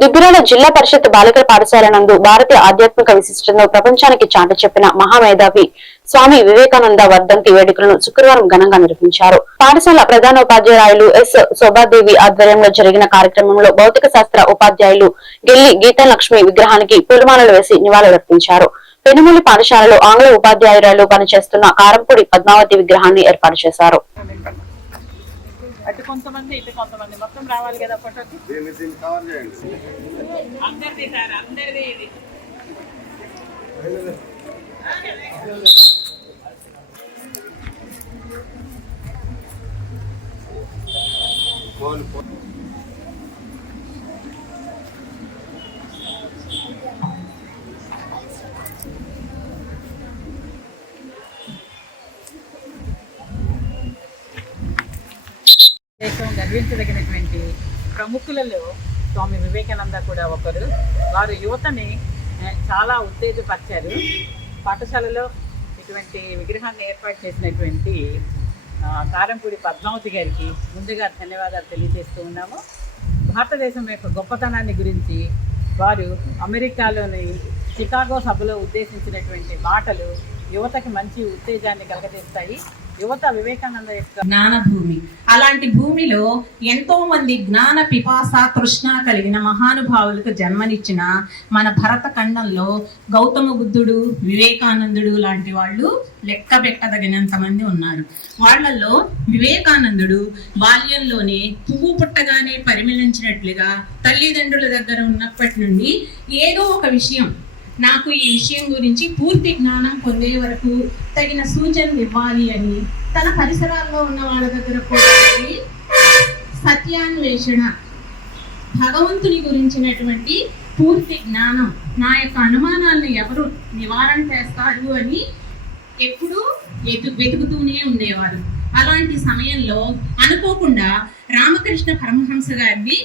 దుగ్గిరాల జిల్లా పరిషత్ బాలికల పాఠశాల నందు భారతీయ ఆధ్యాత్మిక విశిష్టతను ప్రపంచానికి చాటి చెప్పిన మహామేధావి స్వామి వివేకానంద వర్ధంతి వేడుకలను శుక్రవారం ఘనంగా నిర్వహించారు. పాఠశాల ప్రధానోపాధ్యాయులు ఎస్ శోభాదేవి ఆధ్వర్యంలో జరిగిన కార్యక్రమంలో భౌతిక శాస్త్ర ఉపాధ్యాయులు గెల్లి గీతాలక్ష్మి విగ్రహానికి పూలమాలలు వేసి నివాళులర్పించారు పెనుమూలి పాఠశాలలో ఆంగ్ల ఉపాధ్యాయురాలు పనిచేస్తున్న కారంపూడి పద్మావతి విగ్రహాన్ని ఏర్పాటు చేశారు. కొంతమంది ఇటు కొంతమంది. మొత్తం రావాలి కదా ఫోటోకి అందరిది సార్ అందరిది ఇది. ఫోన్ ఫోన్ దేశం గర్వించదగినటువంటి ప్రముఖులలో స్వామి వివేకానంద కూడా ఒకరు. వారు యువతని చాలా ఉత్తేజపరిచారు. పాఠశాలలో ఇటువంటి విగ్రహాన్ని ఏర్పాటు చేసినటువంటి కారంపూడి పద్మావతి గారికి ముందుగా ధన్యవాదాలు తెలియజేస్తూ ఉన్నాము. భారతదేశం యొక్క గొప్పతనాన్ని గురించి వారు అమెరికాలోని చికాగో సభలో ఉద్దేశించినటువంటి మాటలు యువతకి మంచి ఉత్తేజాన్ని కలగజేస్తాయి. యువత వివేకానంద యొక్క జ్ఞాన భూమి అలాంటి భూమిలో ఎంతో మంది జ్ఞాన పిపాస తృష్ణ కలిగిన మహానుభావులకు జన్మనిచ్చిన మన భరత ఖండంలో గౌతమ బుద్ధుడు వివేకానందుడు లాంటి వాళ్ళు లెక్క పెట్టదగినంత మంది ఉన్నారు. వాళ్ళల్లో వివేకానందుడు బాల్యంలోనే పువ్వు పుట్టగానే పరిమళించినట్లుగా తల్లిదండ్రుల దగ్గర ఉన్నప్పటి నుండి ఏదో ఒక విషయం నాకు ఈ విషయం గురించి పూర్తి జ్ఞానం పొందే వరకు తగిన సూచనలు ఇవ్వాలి అని తన పరిసరాల్లో ఉన్న వాళ్ళ దగ్గర కూడా సత్యాన్వేషణ భగవంతుని గురించినటువంటి పూర్తి జ్ఞానం నా యొక్క అనుమానాలను ఎవరు నివారణ చేస్తారు అని ఎప్పుడూ ఎదు వెతుకుతూనే ఉండేవారు. అలాంటి సమయంలో అనుకోకుండా రామకృష్ణ పరమహంస గారిని